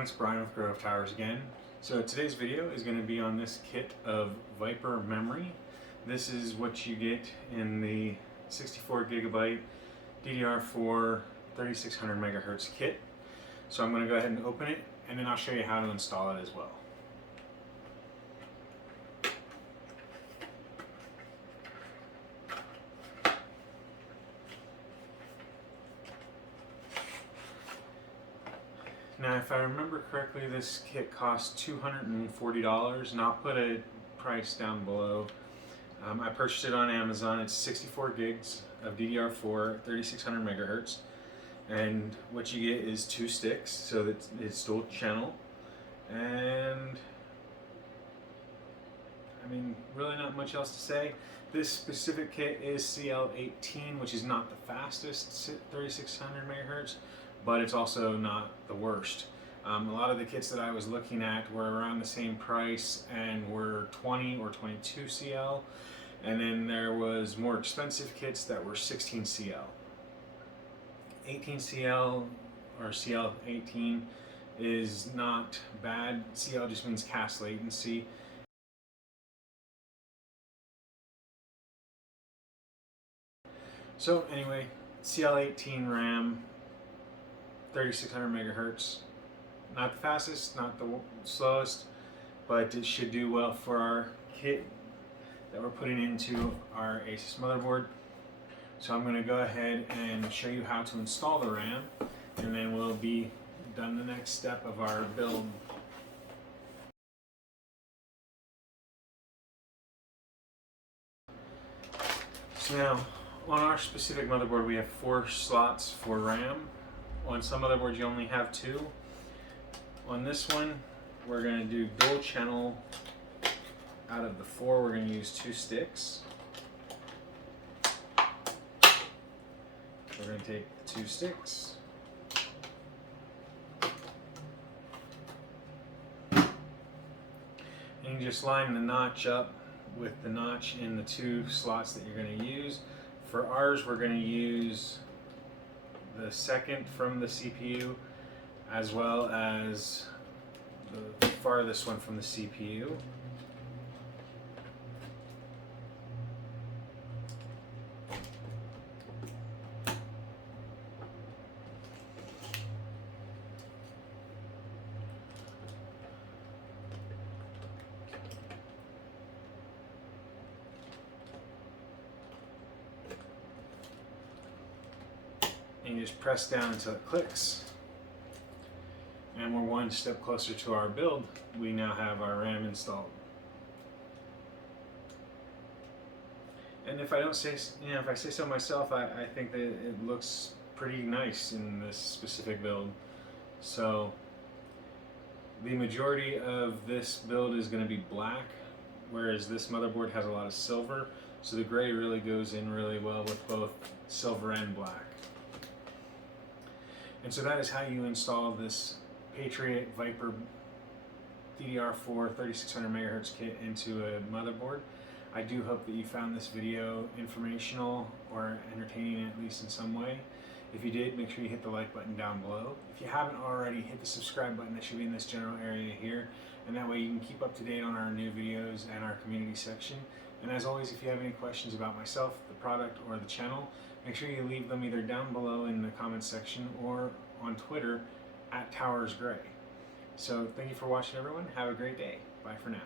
everyone, it's Brian with GreyWolf Towers again. So today's video is going to be on this kit of Viper memory. This is what you get in the 64 gigabyte DDR4 3600 megahertz kit. So I'm going to go ahead and open it, and then I'll show you how to install it as well. Now, if I remember correctly, this kit costs $240, and I'll put a price down below. I purchased it on Amazon. It's 64 gigs of DDR4, 3600 megahertz, and what you get is 2 sticks, so that it's dual channel. And I mean, really not much else to say. This specific kit is CL18, which is not the fastest 3600 megahertz, but it's also not the worst. A lot of the kits that I was looking at were around the same price and were 20 or 22 CL, and then there was more expensive kits that were 16 CL. 18 CL or CL18 is not bad. CL just means cast latency. So anyway, CL18 RAM, 3600 megahertz, not the fastest, not the slowest, but it should do well for our kit that we're putting into our Asus motherboard. So I'm going to go ahead and show you how to install the RAM, and then we'll be done the next step of our build. So now, on our specific motherboard, we have 4 slots for RAM. On some motherboards you only have 2. On this one, we're going to do dual channel. Out of the 4, we're going to use 2 sticks. We're going to take the 2 sticks, and you just line the notch up with the notch in the 2 slots that you're going to use. For ours, we're going to use the second from the CPU, as well as the farthest one from the CPU. And you just press down until it clicks, and we're one step closer to our build. We now have our RAM installed. And if I don't say, if I say so myself, I think that it looks pretty nice in this specific build. So the majority of this build is going to be black, whereas this motherboard has a lot of silver. So the gray really goes in really well with both silver and black. And so that is how you install this Patriot Viper DDR4 3600 megahertz kit into a motherboard. I do hope that you found this video informational or entertaining, at least in some way. If you did, make sure you hit the like button down below. If you haven't already, hit the subscribe button that should be in this general area here, and that way you can keep up to date on our new videos and our community section. And as always, if you have any questions about myself, the product, or the channel, make sure you leave them either down below in the comments section or on Twitter @TowersGrey. So thank you for watching, everyone. Have a great day. Bye for now.